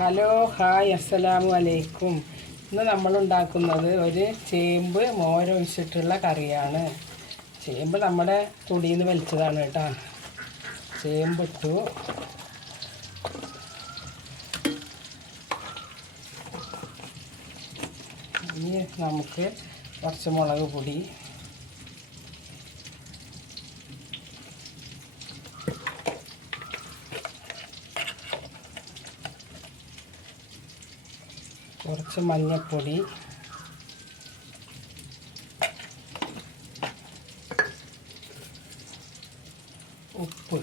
Hello hi അസ്സലാമു അലൈക്കും. ഇന്ന് നമ്മൾ ഉണ്ടാക്കുന്നത് ഒരു ചേമ്പ് മോര മോരൊഴിച്ചിട്ടുള്ള കറിയാണ്. ചേമ്പ് നമ്മുടെ തുടിയിൽ നിന്ന് വലിച്ചതാണ് കേട്ടോ. ചേമ്പ് ഇട്ടു. ഇനി നമുക്ക് കുറച്ച് മുളക് പൊടി. കുറച്ച് മഞ്ഞൾപ്പൊടി ഉപ്പ്.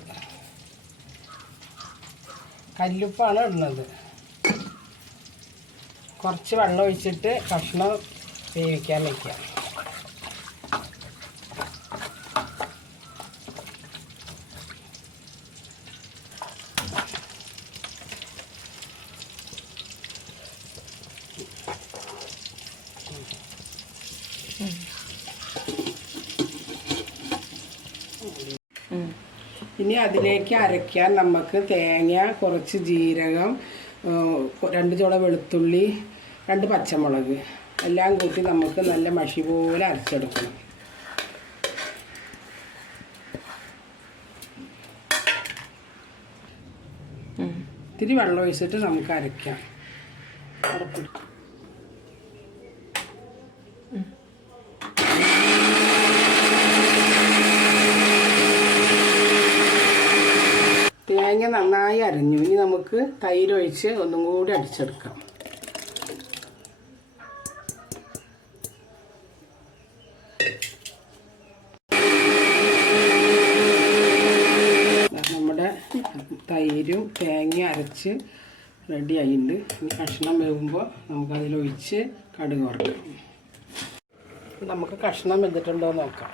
കല്ലുപ്പാണ് ഇടുന്നത്. കുറച്ച് വെള്ളം ഒഴിച്ചിട്ട് കഷ്ണം വേവിക്കാൻ വയ്ക്കാം ഇനി അതിലേക്ക് അരയ്ക്കാൻ നമുക്ക് തേങ്ങ കുറച്ച് ജീരകം രണ്ട് ചോള വെളുത്തുള്ളി രണ്ട് പച്ചമുളക്. എല്ലാം കൂട്ടി നമുക്ക് നല്ല മഷി പോലെ അരച്ചെടുക്കണം. ഇത്തിരി വെള്ളം ഒഴിച്ചിട്ട് നമുക്ക് അരയ്ക്കാം. ഉറപ്പിട്ട് തേങ്ങ നന്നായി അരഞ്ഞു. ഇനി നമുക്ക് തൈരൊഴിച്ച് ഒന്നും കൂടി അടിച്ചെടുക്കാം. നമ്മുടെ തൈരും തേങ്ങ അരച്ച് റെഡി ആയിട്ടുണ്ട്. ഇനി കഷ്ണം വേകുമ്പോൾ നമുക്കതിലൊഴിച്ച് കടുക് വറക്കാം. നമുക്ക് കഷ്ണം വെന്തിട്ടുണ്ടോ നോക്കാം.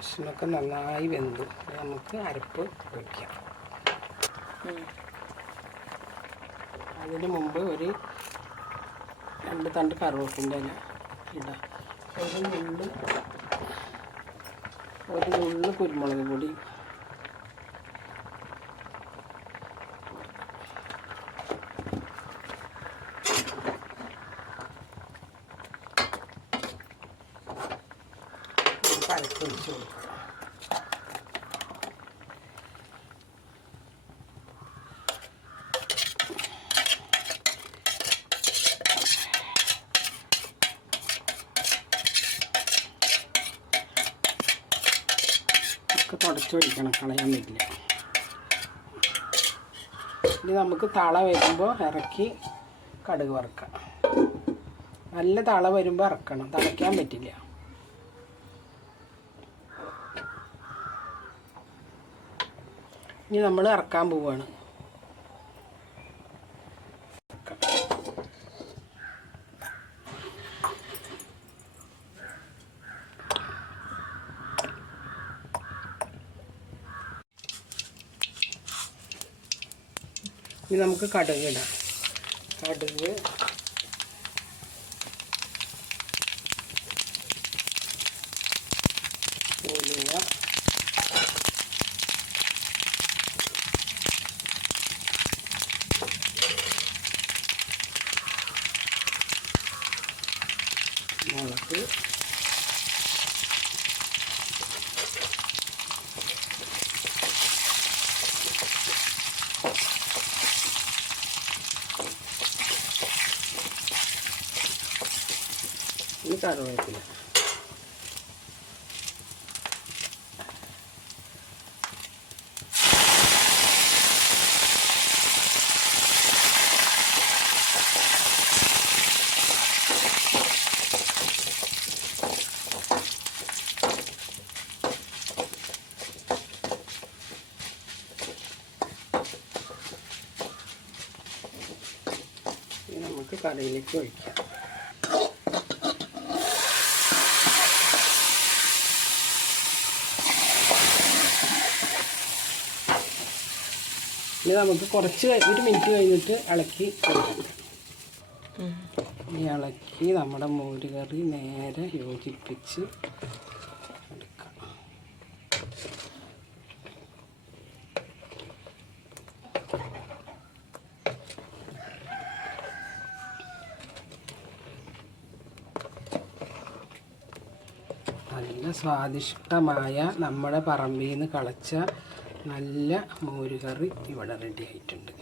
കഷ്ണമൊക്കെ നന്നായി വെന്തു. നമുക്ക് അരപ്പ് ഒഴിക്കാം അതിന് മുമ്പ് ഒരു രണ്ട് തണ്ട് കറുവപ്പിന്റെ ഇല ഇടാം. ഒരു നുള്ള് ഒരു നുള്ള് കുരുമുളക് പൊടി അരപ്പ് ഒഴിച്ച് കൊടുക്കാം ഒക്കെ കളയാൻ പറ്റില്ല. ഇനി നമുക്ക് തള വരുമ്പോൾ ഇറക്കി കടുക് വറുക്കാം. നല്ല തള വരുമ്പോൾ ഇറക്കണം തളയ്ക്കാൻ പറ്റില്ല. ഇനി നമ്മൾ ഇറക്കാൻ പോവുകയാണ് ഇനി നമുക്ക് കടുക് ഇടാം. കടുക്. ഉലുവ. 長く。みかんを入て。ます നമുക്ക് കറിയിലേക്ക് ഒഴിക്കാം ഇനി നമുക്ക് കുറച്ച് ഒരു മിനിറ്റ് കഴിഞ്ഞിട്ട് ഇളക്കി കൊടുക്കാം. ഈ ഇളക്കി നമ്മുടെ മോര് കറി നേരെ യോജിപ്പിച്ച് സ്വാദിഷ്ടമായ നമ്മുടെ പറമ്പിൽ നിന്ന് കളച്ച നല്ല മോരുകറി ഇവിടെ റെഡി ആയിട്ടുണ്ട്.